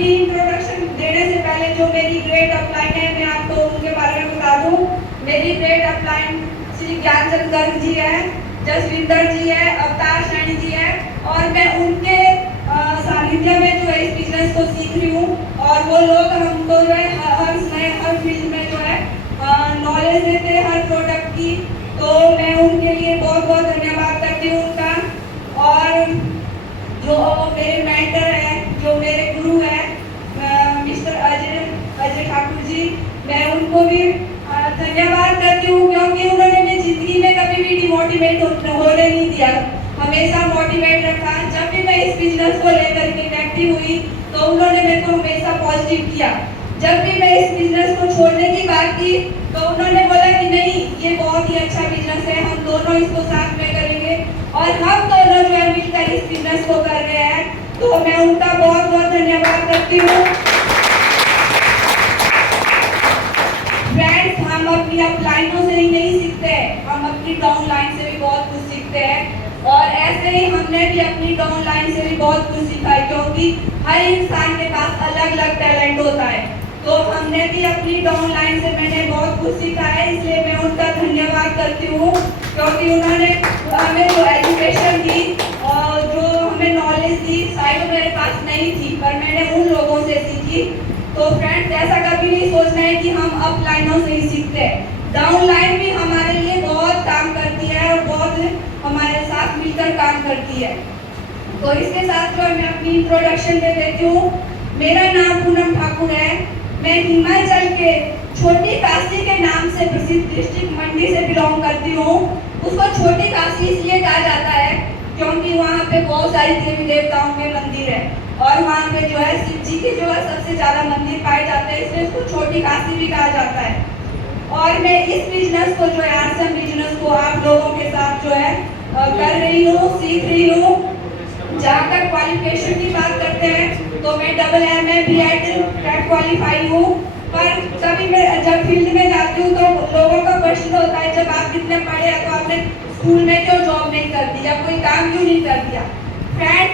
अपनी इंट्रोडक्शन देने से पहले जो मेरी ग्रेड अपलाइन है, मैं आपको उनके बारे में बता दूं। मेरी ग्रेड अपलाइन श्री ज्ञानचंद गर्ग जी है, जसविंदर जी है, अवतार सैनी जी है, और मैं उनके सानिध्य में जो है इस बिजनेस को सीख रही हूँ। और वो लोग हमको जो है हर फील्ड में जो है नॉलेज देते हैं हर प्रोडक्ट की। तो मैं उनके लिए बहुत बहुत धन्यवाद करती हूँ उनका। और जो मेरे मेंटर है, जो मेरे गुरु है मिस्टर अजय ठाकुर जी, मैं उनको भी धन्यवाद करती हूँ, क्योंकि उन्होंने मेरी जिंदगी में कभी भी डिमोटिवेट होने नहीं दिया, हमेशा मोटिवेट रखा। जब भी मैं इस बिजनेस को लेकर के एक्टिव हुई तो उन्होंने मेरे को हमेशा पॉजिटिव किया। जब भी मैं इस बिजनेस को छोड़ने की बात की तो उन्होंने बोला कि नहीं, ये बहुत ही अच्छा बिजनेस है, हम दोनों इसको साथ में करेंगे, और हम दोनों जो है मिलकर इस बिजनेस को कर रहे हैं। तो मैं उनका बहुत बहुत धन्यवाद करती हूँ। फ्रेंड्स, हम अपनी अपलाइनों से ही नहीं सीखते हैं, हम अपनी डाउनलाइन से भी बहुत कुछ सीखते हैं। और ऐसे ही हमने भी अपनी डाउनलाइन से भी बहुत कुछ सीखा है, क्योंकि हर इंसान के पास अलग अलग टैलेंट होता है। तो हमने भी अपनी डाउनलाइन से मैंने बहुत कुछ सीखा है, इसलिए मैं उनका धन्यवाद करती हूँ, क्योंकि उन्होंने हमें जो एजुकेशन दी और जो हमें नॉलेज दी शायद मेरे पास नहीं थी, पर मैंने उन लोगों से सीखी। तो फ्रेंड्स, ऐसा कभी नहीं सोचना है कि हम अपलाइनों से ही सीखते हैं, डाउनलाइन भी हमारे लिए बहुत काम करती है और बहुत हमारे साथ मिलकर काम करती है। तो इसके साथ जो मैं अपनी इंट्रोडक्शन दे देती हूँ। मेरा नाम पूनम ठाकुर है, मैं हिमाचल के छोटी काशी के नाम से प्रसिद्ध डिस्ट्रिक्ट मंडी से बिलोंग करती हूँ। उसको छोटी काशी इसलिए कहा जाता है क्योंकि वहाँ पे बहुत सारी देवी देवताओं के मंदिर है, और वहाँ पे जो है शिव जी के जो है सबसे ज्यादा मंदिर पाए जाते हैं, इसलिए उसको छोटी काशी भी कहा जाता है। और मैं इस बिजनेस को जो है आरएसएम बिजनेस को आप लोगों के साथ जो है कर रही हूँ, सीख रही हूँ। जहाँ तक क्वालिफिकेशन की बात करते हैं तो मैं AA B.Ed टेट क्वालिफाई हूँ। पर कभी मैं जब फील्ड में जाती हूँ तो लोगों का प्रश्न होता है, जब आप कितने पढ़े हैं तो आपने स्कूल में क्यों जॉब नहीं कर दी या कोई काम क्यों नहीं कर दिया। फ्रेंड्स,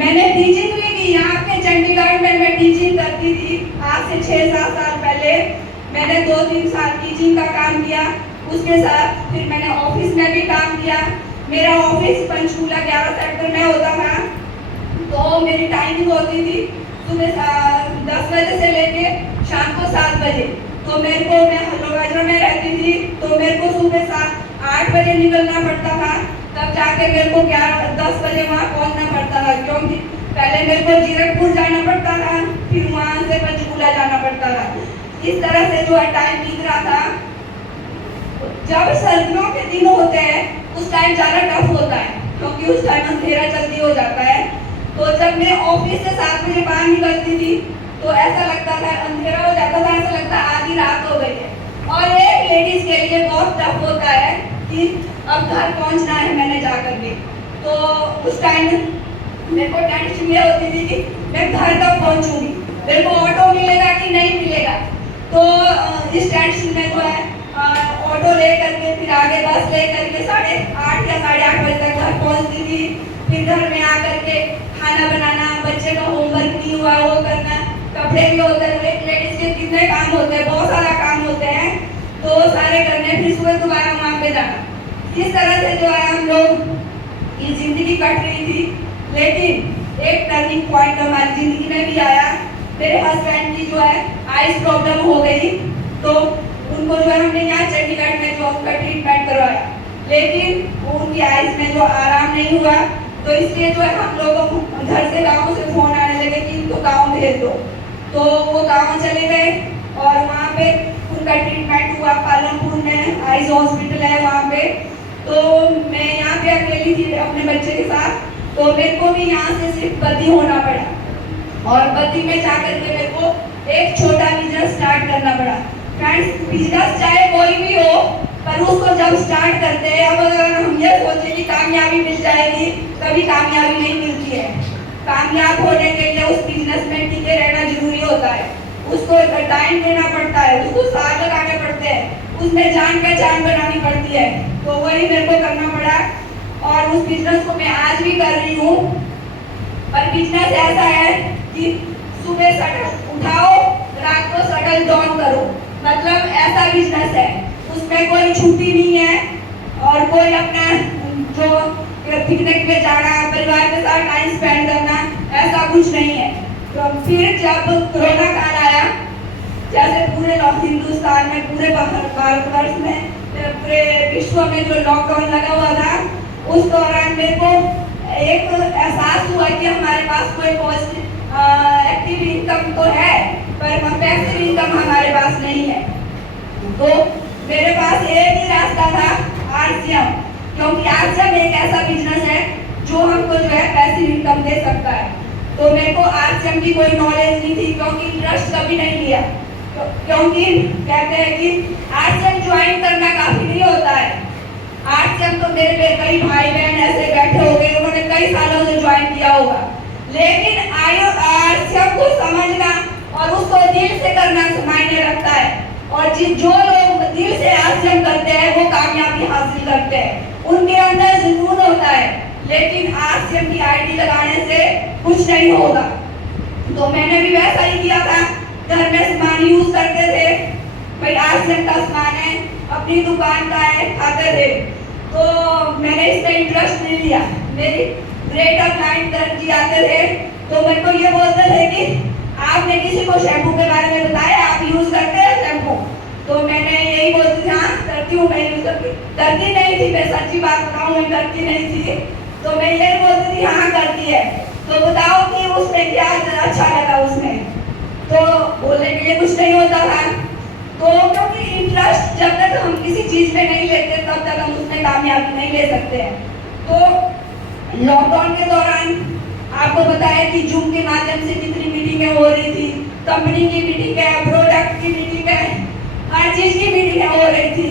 मैंने टीचिंग भी की, यहाँ पे चंडीगढ़ में मैं टीचिंग करती थी। आज से 6-7 साल पहले मैंने 2-3 साल टीचिंग का काम किया। उसके साथ फिर मैंने ऑफिस में भी काम किया। मेरा ऑफिस पंचकूला 11 सेक्टर में होता था। तो मेरी टाइमिंग होती थी सुबह 10 बजे से लेके शाम को 7 बजे। तो मेरे को, मैं हल्लोबाजरा में रहती थी, तो मेरे को सुबह 8 बजे निकलना पड़ता था, तब जाके मेरे को 10 बजे वहाँ पहुँचना पड़ता था, क्योंकि पहले मेरे को जीरकपुर जाना पड़ता था, फिर वहाँ से पंचकूला जाना पड़ता था। इस तरह से जो है टाइम बीत रहा था। जब सर्दियों के दिन होते हैं उस टाइम ज़्यादा टफ होता है, क्योंकि उस टाइम अंधेरा जल्दी हो जाता है। तो जब मैं ऑफिस से 7 बजे बाहर निकलती थी तो ऐसा लगता था, अंधेरा हो जाता था, ऐसा लगता आधी रात हो गई है। और एक लेडीज के लिए बहुत टफ होता है कि अब घर पहुंचना है मैंने जा करके। तो उस टाइम मेरे को टेंशन ये होती थी कि मैं घर कब पहुंचूंगी, मेरे को ऑटो मिलेगा कि नहीं मिलेगा। तो इस टेंशन में जो है ऑटो ले करके फिर आगे बस ले करके 8:30 या 8:30 बजे तक घर पहुंचती थी। फिर घर में आकर के खाना बनाना, बच्चे का होमवर्क नहीं हुआ वो करना, कपड़े भी होते हैं, लेडीज के कितने काम होते हैं, बहुत सारा काम होते हैं, तो सारे करने, फिर सुबह दोबारा वहाँ पे जाना। इस तरह से जो है हम लोग ये जिंदगी कट रही थी। लेकिन एक टर्निंग पॉइंट हमारी जिंदगी में भी आया। मेरे हस्बैंड की जो है आइज प्रॉब्लम हो गई, तो उनको जो है हमने यहाँ चंडीगढ़ में जो उनका ट्रीटमेंट करवाया, लेकिन उनकी आइज में जो आराम नहीं हुआ। तो इसलिए जो है हम लोगों को घर से, गाँव से फोन आने लगे कि इनको गाँव भेज दो। तो वो गाँव चले गए और वहाँ पे उनका ट्रीटमेंट हुआ पालमपुर में, आइज हॉस्पिटल है वहाँ पे। तो मैं यहाँ पे अकेली थी अपने बच्चे के साथ, तो मेरे को भी यहाँ से सिर्फ बद्दी होना पड़ा, और बद्दी में जाकर के मेरे को एक छोटा बिजनेस स्टार्ट करना पड़ा। फ्रेंड्स, बिजनेस चाहे कोई भी हो, पर उसको जब स्टार्ट करते हैं, अब अगर हम ये सोचे कि कामयाबी मिल जाएगी, कभी कामयाबी नहीं मिलती है। कामयाब होने के लिए उस बिजनेस में टिके रहना जरूरी होता है, उसको टाइम देना पड़ता है, उसको साल लगाने पड़ते हैं, उसमें जान पहचान बनानी पड़ती है। तो वही मेरे को करना पड़ा, और उस बिजनेस को मैं आज भी कर रही हूँ। पर बिजनेस ऐसा है कि सुबह बिजनेस है, उसमें कोई छुट्टी नहीं है और कोई अपना जो पिकनिक पे जाना, परिवार के साथ टाइम स्पेंड करना, ऐसा कुछ नहीं है। तो फिर जब कोरोना काल आया, जैसे पूरे हिंदुस्तान में, पूरे भारतवर्ष में, पूरे विश्व में जो लॉकडाउन लगा हुआ था, उस दौरान मेरे को एक एहसास हुआ कि हमारे पास कोई एक्टिव इनकम तो है, पर पैसिव इनकम हमारे पास नहीं है। तो मेरे पास एक ही रास्ता था, आरसीएम, क्योंकि आरसीएम एक ऐसा बिजनेस है जो हमको जो है पैसिव इनकम दे सकता है। तो मेरे को आरसीएम की कोई नॉलेज नहीं थी, क्योंकि इंटरेस्ट कभी नहीं लिया, क्योंकि कहते हैं कि आरसीएम ज्वाइन करना काफी नहीं होता है। आरसीएम तो मेरे कई भाई बहन ऐसे बैठे हो गए, उन्होंने कई सालों से ज्वाइन किया होगा, लेकिन आरसीएम को समझना और उसको दिल से करना मायने रखता है। और जो लोग दिल से आरसीएम करते हैं वो कामयाबी हासिल करते हैं, उनके अंदर जुनून होता है। लेकिन आरसीएम की आईडी लगाने से कुछ नहीं होगा। तो मैंने भी वैसा ही किया था, घर में सामान यूज करते थे, भाई आरसीएम का सामान है, अपनी दुकान का है, खाते थे। तो मैंने इसमें इंटरेस्ट नहीं लिया। मेरी ग्रेटर क्लाइंट जी आते थे तो मेरे को ये बोलते थे कि आपने किसी को शैम्पू के बारे में बताया, आप यूज करते हैं शैम्पू? तो मैंने यही बोलती थी, हाँ करती हूँ, मैं यूज करती नहीं थी, मैं सच्ची बात बताऊँ, मैं करती नहीं थी। तो मैं यही बोलती थी हाँ करती है। तो बताओ कि उसमें क्या अच्छा लगा उसमें? तो बोलने के लिए कुछ नहीं होता था। तो क्योंकि इंटरेस्ट जब तक हम किसी चीज में नहीं लेते तब तक हम उसमें कामयाबी नहीं ले सकते हैं। तो लॉकडाउन के दौरान आपको बताया कि जूम के माध्यम से कितनी मीटिंगें हो रही थी, कंपनी की मीटिंग है, प्रोडक्ट की मीटिंग है, हर चीज की मीटिंगें हो रही थी,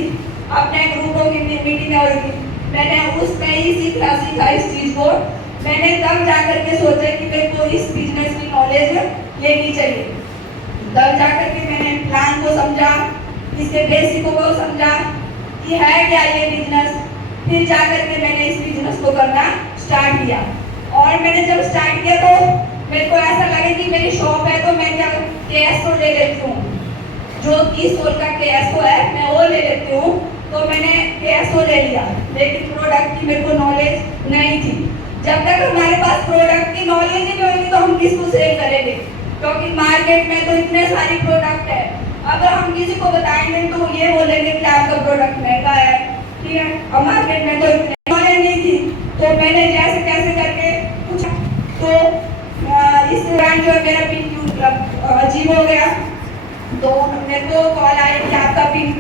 अपने ग्रुपों की मीटिंगें हो रही थी। मैंने उसमें ही सीखा इस चीज को। मैंने तब जाकर के सोचा कि मेरे को इस बिजनेस की नॉलेज लेनी चाहिए। तब जाकर के मैंने प्लान को समझा, इसके बेसिकों को समझा कि है क्या ये बिजनेस। फिर जाकर के मैंने इस बिजनेस को करना स्टार्ट किया। और मैंने जब स्टार्ट किया तो मेरे को ऐसा लगा कि मेरी शॉप है तो मैं क्या KSO ले लेती हूँ, जो कि सोल का KSO है मैं वो ले लेती हूँ। तो मैंने KSO ले लिया, लेकिन प्रोडक्ट की मेरे को नॉलेज नहीं थी। जब तक हमारे पास प्रोडक्ट की नॉलेज ही नहीं होगी तो हम किसको सेल करेंगे, क्योंकि मार्केट में तो इतने सारी प्रोडक्ट है। अगर हम किसी को बताएंगे तो वो ये बोलेंगे कि आपका प्रोडक्ट महंगा है, ठीक है, और मार्केट में तो इतनी नॉलेज नहीं थी। तो मैंने जैसे कैसे करके पूछा, तो इस दौरान जो मेरा पिन अजीब हो गया, तो मेरे को कॉल आई कि आपका पिन